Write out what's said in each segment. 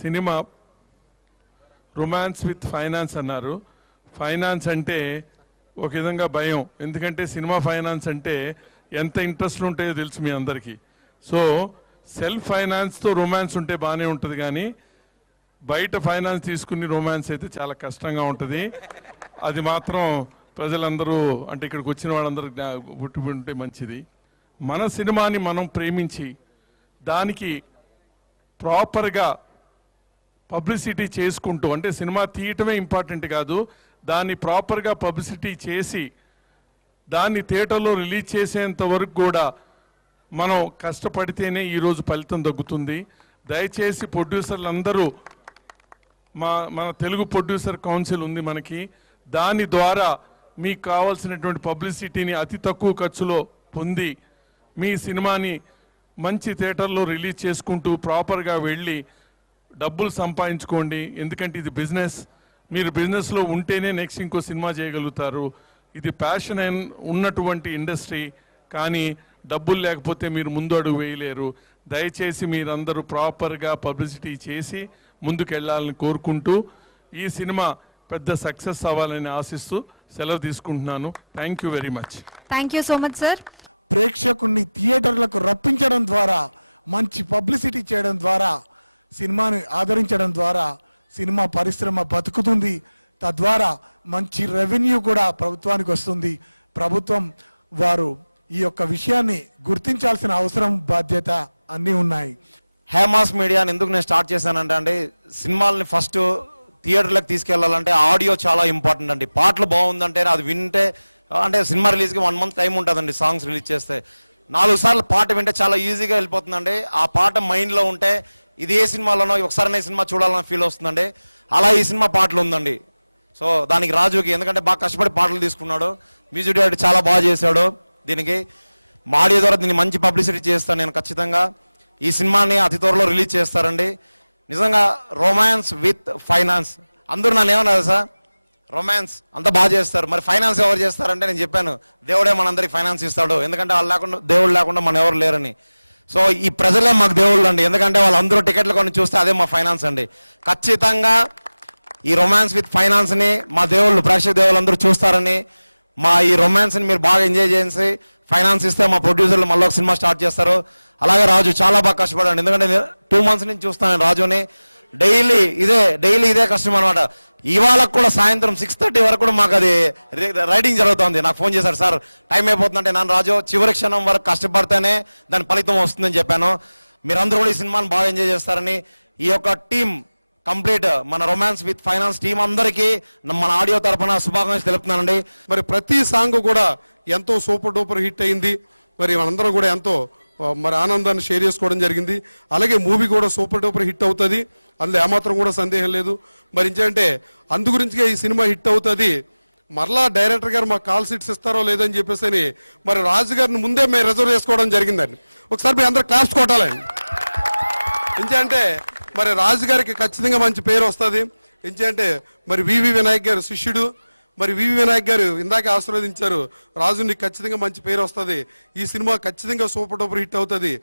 Cinema romance with finance అన్నారు. Finance అంటే ఒక విధంగా భయం, ఎందుకంటే సినిమా ఫైనాన్స్ అంటే ఎంత ఇంట్రెస్ట్లు ఉంటాయో తెలుసు మీ అందరికీ. సో సెల్ఫ్ ఫైనాన్స్తో రొమాన్స్ ఉంటే బాగానే ఉంటుంది, కానీ బయట ఫైనాన్స్ తీసుకుని రొమాన్స్ అయితే చాలా కష్టంగా ఉంటుంది. అది మాత్రం ప్రజలందరూ, అంటే ఇక్కడికి వచ్చిన వాళ్ళందరూ గుర్తుంటే మంచిది. మన సినిమాని మనం ప్రేమించి దానికి ప్రాపర్గా పబ్లిసిటీ చేసుకుంటూ, అంటే సినిమా తీయటమే ఇంపార్టెంట్ కాదు, దాన్ని ప్రాపర్గా పబ్లిసిటీ చేసి దాన్ని థియేటర్లో రిలీజ్ చేసేంత వరకు కూడా మనం కష్టపడితేనే ఈరోజు ఫలితం దక్కుతుంది. దయచేసి ప్రొడ్యూసర్లందరూ, మన తెలుగు ప్రొడ్యూసర్ కౌన్సిల్ ఉంది మనకి, దాని ద్వారా మీకు కావాల్సినటువంటి పబ్లిసిటీని అతి తక్కువ ఖర్చులో పొంది మీ సినిమాని మంచి థియేటర్లో రిలీజ్ చేసుకుంటూ ప్రాపర్గా వెళ్ళి డబ్బులు సంపాదించుకోండి. ఎందుకంటే ఇది బిజినెస్, మీరు బిజినెస్లో ఉంటేనే నెక్స్ట్ ఇంకో సినిమా చేయగలుగుతారు. ఇది ప్యాషన్ ఉన్నటువంటి ఇండస్ట్రీ, కానీ డబ్బులు లేకపోతే మీరు ముందు అడుగు వేయలేరు. దయచేసి మీరందరూ ప్రాపర్గా పబ్లిసిటీ చేసి ముందుకెళ్ళాలని కోరుకుంటూ ఈ సినిమా పెద్ద సక్సెస్ అవ్వాలని ఆశిస్తూ సెలవు తీసుకుంటున్నాను. Thank you very much. Thank you so much sir. ప్రేక్షకుల్ని థియేటర్లకు రప్పించడం ద్వారా, మంచి పబ్లిసిటీ చేయడం ద్వారా, సినిమాని ఆదరించడం ద్వారా సినిమా పరిశ్రమ బతుకుతుంది. తద్వారా మంచి రెవెన్యూ కూడా ప్రభుత్వానికి వస్తుంది. ప్రభుత్వం వారు ఈ యొక్క విషయాన్ని గుర్తించాల్సిన అవసరం, బాధ్యత అన్నీ ఉన్నాయి. హేమాస్ మీడియాని ఎందుకు నేను స్టార్ట్ చేశానంటే అండి, సినిమాలని ఫస్ట్ థియేటర్లకు తీసుకెళ్లాలంటే ఆడియో చాలా ఇంపార్టెంట్ అండి. పాటలు బాగుందంటే అది వింటే, అంటే సినిమా రిలీజ్కి 1 month టైం ఉంటుందండి. సాంగ్స్ రిలీజ్ చేస్తే 4 సార్లు పాట వింటే చాలా ఈజీగా వెళ్ళిపోతుందండి. ఆ పాట మైండ్లో ఉంటే ఇది ఏ సినిమాలోనో ఒకసారి ఈ సినిమా చూడాలని ఫీల్ వస్తుందండి. అలా ఈ సినిమా పాటలు ఉందండి. సో దానికి రాజుకి, ఎందుకంటే బాగా కష్టపడి పాటలు తీసుకున్నాడు, మ్యూజిక్ డైరెక్టర్ చాలా బాగా చేశాడు. దీనికి మా ఆడియో ద్వారా దీన్ని మంచి పబ్లిసిటీ చేస్తాను నేను ఖచ్చితంగా. ఈ సినిమాని అతి త్వరలో రిలీజ్ చేస్తారండి. నిజంగా రొమాన్స్ విత్ ఫైనాన్స్, అందరూ నన్ను ఏమన్నారు సార్, రొమాన్స్ అంత బాగా చేస్తారు, మరి ఫైనాన్స్ ఎవరు చేస్తారంటే నేను చెప్పాను, దేవుడే మనందరికి ఫైనాన్స్ ఇస్తాడు. ఎందుకంటే వాళ్ళు లేకుండా, దేవుడు లేకుండా మన ఎవరు లేరని. సో ఈ ప్రజలే మాకు దేవుళ్ళు అండి, ఎందుకంటే వాళ్ళందరూ టికెట్లు కొని చూస్తే అదే మా ఫైనాన్స్ అండి. ఖచ్చితంగా ఈ రొమాన్స్ విత్ ఫైనాన్స్ని మా దేవుళ్ళు, ప్రేక్షక దేవుళ్ళు అందరూ చూస్తారని, మా ఈ రొమాన్స్ని మీరు బాగా ఎంజాయ్ చేసి ఫైనాన్స్ ఇస్తే మా ప్రొడ్యూసర్లు మళ్ళీ ఒక సినిమా స్టార్ట్ చేస్తారు. అలాగే రాజు చాలా బాగా కష్టపడండి, ఎందుకంటే 2 months నుంచి చూస్తాను రాజుని. డైలీ ఇదే కష్టం అనమాట. ఇవాళ కూడా సాయంత్రం 6:30 వరకు కూడా మాకు అది రైడింగ్ జరుగుతుంది. నాకు ఫోన్ చేశారు, సార్ టైం అయిపోతుందంటే, నాన్న రాజు చివరి క్షణం వరకు కష్టపడితేనే దాని ఫలితం వస్తుందని చెప్పాను. మీరందరూ కూడా ఈ సినిమాని బాగా ఎంజాయ్ చేస్తారని, ఈ యొక్క టీం కంప్లీట్ మన రొమాన్స్ విత్ ఫైనాన్స్ టీం అందరికీ మన ఆడియో తరఫున శుభాకాంక్షలు తెలుపుతున్నానండి. మరి ప్రతి సాంగ్ కూడా ఎంతో సూపర్ డూపర్ హిట్ అయింది. మరి మనందరం కూడా ఎంతో మరి ఆనందాన్ని షేర్ చేసుకోవడం జరిగింది. అలాగే మూవీ కూడా సూపర్ డూపర్ హిట్ అవుతుంది, అందులో ఏమాత్రం కూడా సందేహం లేదు. మరి ఏంటంటే అందు గురించిగా ఈ సినిమా హిట్ అవుతుంది. మరలా డైరెక్టర్ గారు మాకు కాల్ సీట్స్ ఇస్తారో లేదని చెప్పేసి మరి రాజు గారిని ముందే మేము రిజర్వ్ చేసుకోవడం జరిగిందండి. ఒకసారి మీ అందరూ క్లాప్స్ కొట్టాలండి. ఎందుకంటే మరి రాజు గారికి ఖచ్చితంగా మంచి పేరు వస్తుంది. ఎందుకంటే మరి వివి వినాయక్ గారు శిష్యుడు, మరి వివి వినాయక్ గారు ఇందాకే ఆశీర్వదించారు, రాజుని ఖచ్చితంగా మంచి పేరు వస్తుంది, ఈ సినిమా ఖచ్చితంగా సూపర్ డూపర్ హిట్ అవుతుంది.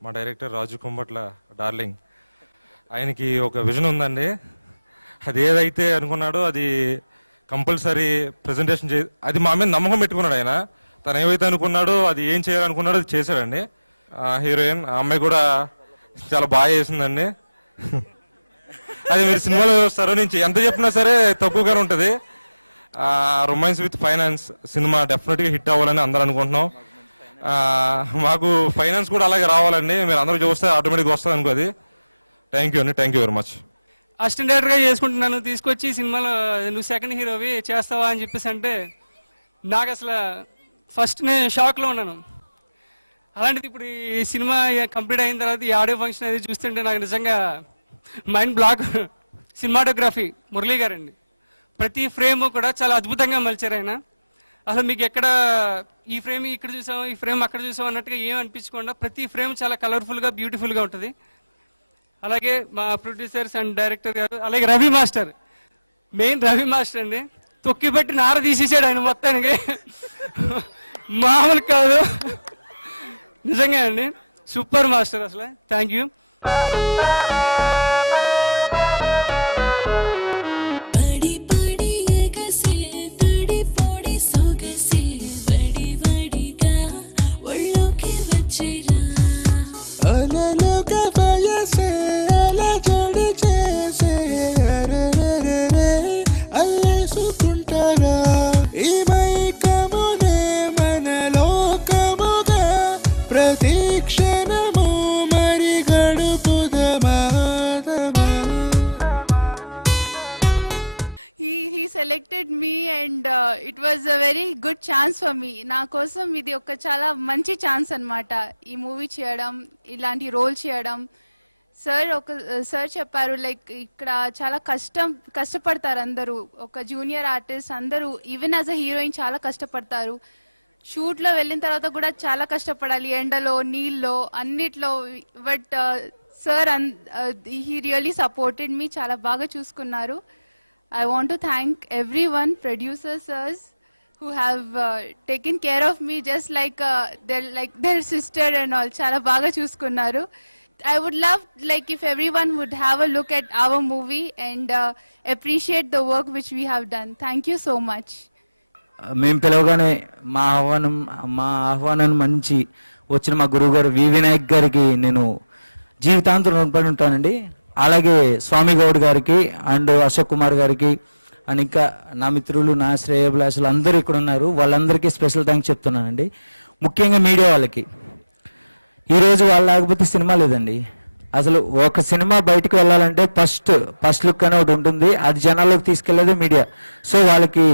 మా డైరెక్టర్ రాజు కుంబట్ల డార్లింగ్, ఆయనకి ఒక విజన్ ఉందండి. అది ఏదైతే అనుకున్నాడో అది కంపల్సరీ ప్రజెంటేషన్ అది మా మీద నమ్మకం పెట్టుకున్నాడు ఆయన. తను ఏవైతే అనుకున్నాడో అది ఏం చేయాలనుకున్నాడో అది చేశాడండి. హీరోయిన్ ఆ అమ్మాయి కూడా చాలా బాగా చేసిందండి. అది మీరు సినిమాలో చూస్తారు, నుంచి ఎంత చెప్పినా సరే తక్కువగానే ఉంటుంది. రొమాన్స్ విత్ ఫైనాన్స్ సినిమా డెఫినెట్గా హిట్ అవ్వాలని అందరూ అనుకుంటున్నాం. మాకు ఫైనాన్స్ కూడా అలాగే రావాలండి, మీరు అందరూ చూస్తే ఆటోమేటిక్గా వస్తుంది అనుకో. అది థ్యాంక్ యూ అండి, thank you very much. Assistant డైరెక్టర్గా చేసుకుంటున్నాను, తీసుకొచ్చి సినిమాలో నువ్వు సెకండ్ హీరోవి చేస్తావా అని చెప్పేసి అంటే నాకు అసలు ఫస్ట్ నేను షాక్లో ఉన్నాను. అలాంటిది ఇప్పుడు ఈ సినిమా కంప్లీట్ అయిన తర్వాత ఈ ఆడియో ఫంక్షన్ అనేది చూస్తుంటే నాకు నిజంగా మైండ్ బ్లాక్. సినిమాటోగ్రఫీ మురళీ గారండి, ప్రతి ఫ్రేమ్ కూడా చాలా అద్భుతంగా మలిచారు ఆయన. అసలు మీకు ఎక్కడ ఈ ఫ్రేమ్ ఇక్కడ చూసాం, ఈ ఫ్రేమ్ అక్కడ చూసాం అన్నట్టుగా ఏం అనిపించకుండా ప్రతి ఫ్రేమ్ చాలా కలర్ఫుల్గా బ్యూటిఫుల్గా ఉంటుంది. అలాగే మా ప్రొడ్యూసర్స్ అండ్ డైరెక్టర్ గారు, అలాగే Ravi master, main Ravi master అండి, తొక్కిపెట్టి నార తీసేసాడు ఆయన మొత్తానికి. మామూలు కాదు నిజంగా అండి, సూపర్ మాస్టర్ అసలు. Thank you. selected me and it was a very good chance for me. నా కోసం ఇది ఒక చాలా మంచి ఛాన్స్ అన్నమాట, ఈ మూవీ చేయడం, ఇలాంటి రోల్ చేయడం. సార్ చెప్పారు లైక్ ఇక్కడ చాలా కష్టపడతారు అందరూ, ఒక జూనియర్ ఆర్టిస్ట్ అందరూ ఈవెన్ యాజ్ అ హీరోయిన్ చాలా కష్టపడతారు. షూట్లో వెళ్ళిన తర్వాత కూడా చాలా కష్టపడాలి, ఎండలో నీళ్ళలో అన్నిట్లో. But sir he really supported me, చాలా బాగా చూసుకున్నారు. I want to thank everyone, producers, sirs, who have taken care of me just like their sister and all. Chala baga chuskunnaru. I would love like if everyone would have a look at our movie and appreciate the work which we have done. Thank you so much. మేము పిలవగానే మా ఆహ్వానం మంచి వచ్చిన మా గురువు గారు వి వినాయక్ గారికి నేను జీవితాంతం రుణపడి ఉంటానండి. అలాగే స్వామి గౌడ్ గారికి అండ్ అశోక్ కుమార్ గారికి అండ్ ఇంకా నా మిత్రులు, నా శ్రేయభిలాషులు అందరూ ఇక్కడ ఉన్నారు, వాళ్ళందరికీ స్పెషల్ థ్యాంక్స్ చెప్తున్నానండి. ముఖ్యంగా మీడియా వాళ్ళకి, ఈరోజు వాళ్ళు లేకపోతే సినిమా లేదండి. అసలు ఒక సినిమా బయటకు వెళ్ళాలంటే ఫస్ట్ లుక్ అని ఒకటి ఉంటుంది, అది జనాల్లోకి తీసుకెళ్లేదే మీడియా. సో వాళ్ళకి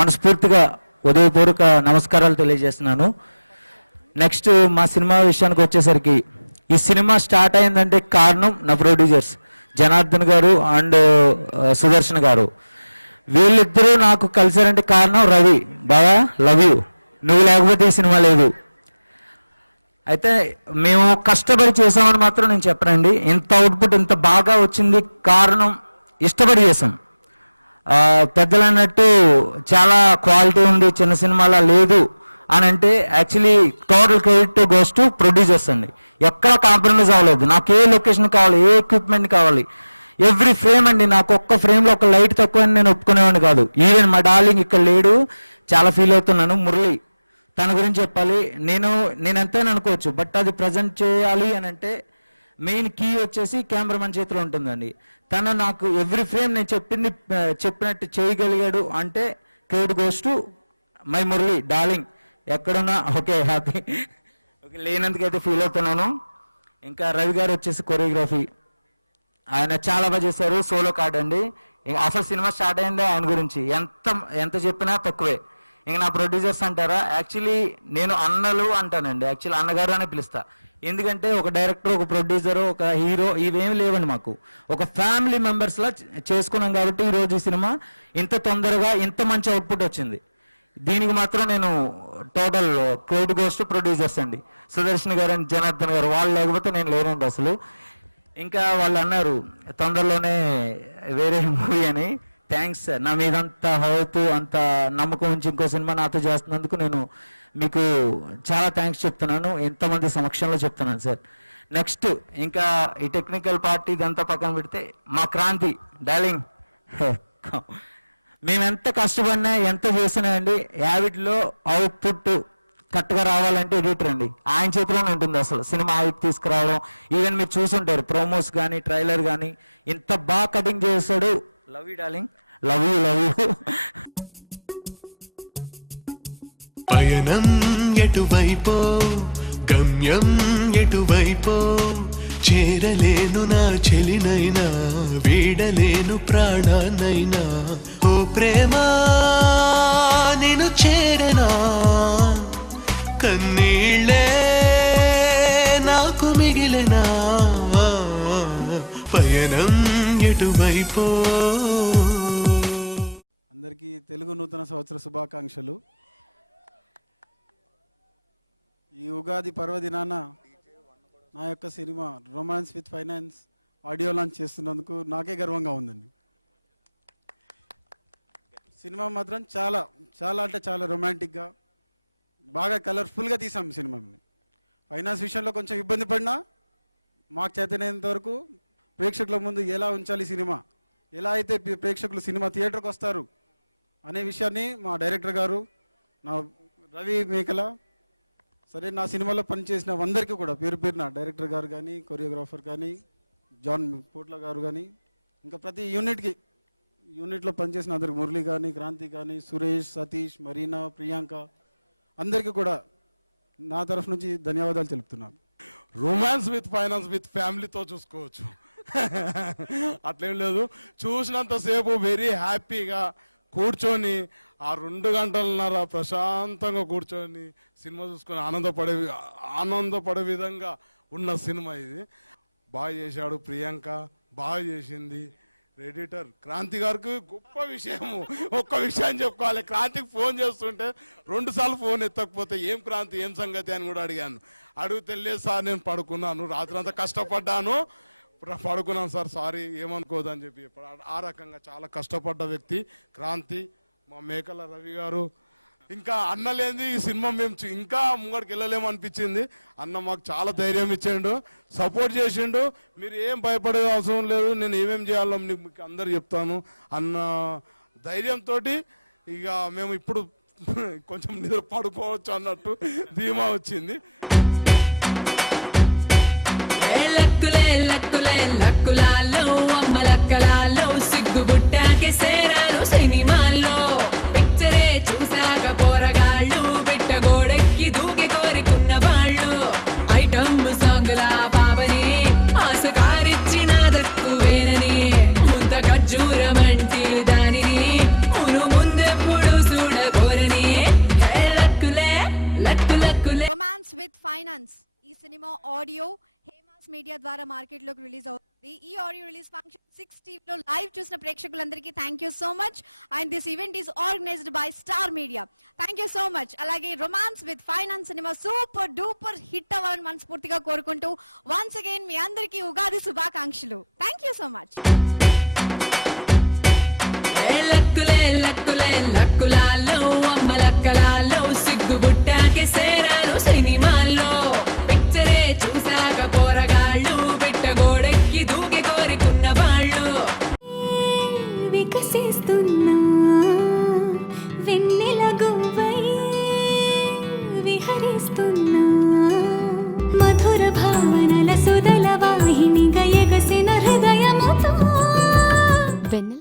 మనస్ఫూర్తిగా ఉదయపూర్వక నమస్కారాలు తెలియజేస్తున్నాను. నెక్స్ట్ మా సినిమా విషయానికి వచ్చేసరికి, ఈ సినిమా స్టార్ట్ అయిందంటే కారణం నా ప్రొడ్యూసర్స్ జనార్దన్ గారు అండ్ సుదర్శన్ గారు. వీళ్ళిద్దరూ నాకు కలిసారంటే కారణం రవి. బాగా లవ్ యూ, నువ్వు లేకపోతే ఈ సినిమా లేదు. అయితే మేము కష్టపడి చేసామని మాత్రం నేను చెప్పనండి. ఇంత అవుట్పుట్ ఇంత బాగా వచ్చింది కారణం ఇష్టపడి చేసాం. పెద్దలు అన్నట్టు చాలా క్వాలిటీ ఉంది, చిన్న సినిమాలా లేదు అని అంటే actually total credit goes to producers అండి. ఎక్కడ కాంప్రమైజ్ అవ్వలేదు. నాకు ఏ లొకేషన్ కావాలి, ఏ ఎక్విప్మెంట్ కావాలి, ఎవ్రీ ఫ్రేమ్ అండి. నాకు ఒక్క ఫ్రేమ్లో ఒక లైట్ తక్కువ అని నేను ఒప్పుకునేవాడిని కాదు. ఈవెన్ మా డార్లింగ్ ఇక్కడ లేడు, చాలా ఫీల్ అవుతున్నాను. మురళి, తన గురించి చెప్పాలి. నేను ఎంతైనా అనుకోవచ్చు, బట్ అది ప్రజెంట్ చేయాలి అని అంటే మెయిన్ కీ వచ్చేసి కెమెరామెన్ చేతిలో ఉంటుందండి. తను నాకు ఎవ్రీ ఫ్రేమ్ నేను చెప్పినట్టు చేయగలిగాడు అంటే credit goes to my Murali darling. ఎక్కడున్నా ఓకే, హ్యాపీ. ఓకే, లేనందుకైతే ఫీల్ అవుతున్నాను. ఇంకా రవి గారు వచ్చేసి కొరియోగ్రఫీ, ఆయన చాలా బాగా చేశారు. సోలో కార్డ్ అండి. అసలు సినిమా స్టార్ట్ అయిందే ఆయన గురించి, ఎంత చెప్పినా తక్కువే. ఇంకా నా ప్రొడ్యూసర్స్ అంటారా, యాక్చువల్లీ నేను అన్నలు అంటానండి, యాక్చువల్లీ అన్నగారు అని పిలుస్తా. ఎందుకంటే ఒక డైరెక్టర్, ఒక ప్రొడ్యూసర్, ఒక హీరో ఇవేమి లేవండి మాకు. ఒక ఫ్యామిలీ మెంబర్స్లా చేసుకున్నాం కాబట్టి ఈరోజు ఈ సినిమా ఇంత తొందరగా ఇంత మంచి అవుట్పుట్ వచ్చింది. దీనికి మాత్రం నేను total credit goes to producers అండి. సుదర్శన్ గారు అండ్ జనార్దన్ గారు, వాళ్ళు లేకపోతే నేను లేనండి అసలు. ఇంకా వాళ్ళు అన్నారు తొందరలోనే వేరే మూవీ అని. థ్యాంక్స్ సార్, నా మీద అంత హోప్, అంత నమ్మకం ఉంచి ఇంకో సినిమా నాతో చేస్తున్నందుకు నేను మీకు చాలా థ్యాంక్స్ చెప్తున్నాను. ఎంతమంది సమక్షంలో చెప్తున్నాను సార్. నెక్స్ట్ ఇంకా ఈ టెక్నికల్ పార్ట్ ఇదంతా పక్కన పెడితే మా క్రాంతి డార్లింగ్, మేము ఎంత కష్టపడినా ఎంత చేసినా అండి, యావిడ్లో అవుట్పుట్ కరెక్ట్గా రావాలంటే ఎడిటర్ అండి, ఆయన చేతిలోనే ఉంటుంది అసలు సినిమా హైప్ తీసుకురావడం. ఈవెన్ మీరు చూసుంటారు ప్రోమోస్ కానీ ట్రైలర్ కానీ ఇంత బాగా కటింగ్ చేస్తాడు. Love you darling, love you love you. పయనం ఎటువైపో, గమ్యం ఎటువైపో, చేరలేను నా చెలినైనా, వీడలేను ప్రాణానైనా. ఓ ప్రేమా నేను చేరనా, కన్నీళ్ళే మిగిలినా పయనం ఎటువైపో. అందరికీ తెలుగు నూతన సంవత్సర శుభాకాంక్షలు. ఈ ఉగాది పర్వదినాన నా యొక్క cinema romance with finance audio launch చేస్తున్నందుకు నాకే గర్వంగా ఉందండి. సినిమా మాత్రం చాలా చాలా అంటే చాలా రొమాంటిక్గా బాగా కలర్ఫుల్గా తీసాం సినిమాని. ఫైనాన్స్ విషయంలో కొంచెం ఇబ్బంది పడినా మాకు చేతనైనంత వరకు ప్రేక్షకుల ముందు ఎలా ఉంచాలి సినిమా, ఎలా అయితే ప్రేక్షకులు సినిమా థియేటర్కి వస్తారు అనే విషయాన్ని మా డైరెక్టర్ గారు, నా రవి మేకల, సరే నా సినిమాలో పనిచేసిన అందరికీ కూడా పేరు పేరున డైరెక్టర్ గారు కానీ, కొరియోగ్రాఫర్ కానీ, జాన్ పోట్ల గారు కానీ, ఇంకా ప్రతి యూనిట్లో పనిచేసిన అందరికి, మురళి కానీ, క్రాంతి కానీ, సురేష్, సతీష్, మరీనా, ప్రియాంక అందరికీ కూడా నా తరఫు నుంచి ధన్యవాదాలు తెలుపుతున్నాను. రొమాన్స్ విత్ ఫైనాన్స్ విత్ ఫ్యామిలీతో చూసుకోవచ్చు. అట్లేం లేదు, చూసినంతసేపు వెరీ హ్యాపీగా కూర్చొని ఆ 2 గంటలన్నర ప్రశాంతంగా కూర్చొని సినిమా చూసుకొని ఆనందపడే విధంగా ఉన్న సినిమా ఇది. బాగా చేశాడు ప్రియాంక, బాగా చేసింది. ఎడిటర్ క్రాంతి గారికి గొప్ప విషయము, ఒక్క విషయం చెప్పుకోవాలి. క్రాంతికి ఫోన్ చేస్తుంటే 2 సార్లు ఫోన్ ఎత్తకపోతే ఏం క్రాంతి ఏం సంగతి అని కూడా అడిగాను. అడిగితే లేదు సార్ నేను పడుకున్నాను, రాత్రి అంతా కష్టపడ్డాను, పడుకున్నాను సార్, సారీ ఏమనుకోదని చెప్పి. ఆ రకంగా చాలా కష్టపడ్డ వ్యక్తి క్రాంతి. మా మేకల రవి గారు, ఇంకా అన్న లేని ఈ సినిమా మేము ఇంకా ముంగడికి వెళ్ళలేము అనిపించింది. అన్న మాకు చాలా ధైర్యం ఇచ్చిండు, సపోర్ట్ చేసిండు. మీరు ఏం భయపడే అవసరం లేదు, నేను ఏమేం చేయాలో మీకు అందరు చెప్తాను అన్న ధైర్యంతో ఇక మేము ఇప్పుడు కొంచెం నిద్ర పడుకోవచ్చు అన్నట్టు ధీమా వచ్చింది. లక్కులే లక్కులే లక్కులాలో అమ్మ లక్కలాలో సిగ్గుబుట్టాకే సేరాను సినిమాల్లో. పిక్చరే చూసాక పోరగాళ్ళు బిట్ట గోడెక్కి దూకి కోరికున్న వాళ్ళు. ఐటమ్ సాంగులా బాబని ఆశ కారిచ్చిన దక్కువేనని ముంత ఖర్జూరమంటి దానిని మును ముందెప్పుడు చూడబోరని. లక్కులే లక్కు లక్కులే. రొమాన్స్ విత్ ఫైనాన్స్ ఈ సినిమా ఆడియో హేమాస్ మీడియా ద్వారా మార్కెట్ లోకి రిలీజ్ అవుతుంది. ఈ ఆడియో రిలీజ్ ఫంక్షన్ 6 టీవీలో లైవ్ చూసిన ప్రేక్షకులందరికీ thank you so much. And this event is organised by Star Media. Thank you so much. అలాగే romance with finance cinema super duper hit అవ్వాలని మనస్ఫూర్తిగా కోరుకుంటూ వన్స్ అగైన్ మీ అందరికీ ఉగాది శుభాకాంక్షలు. థ్యాంక్ యూ సో మచ్. లక్కులే లక్కులే లక్కులాలో అమ్మ లక్కలాలో సిగ్గుబుట్టాకే సేరాను సినిమాల్లో. పిక్చరే చూసాక పోరగాళ్ళు బిట్ట గోడెక్కి దూకి కోరికున్న వాళ్ళు. వికసిస్తున్నా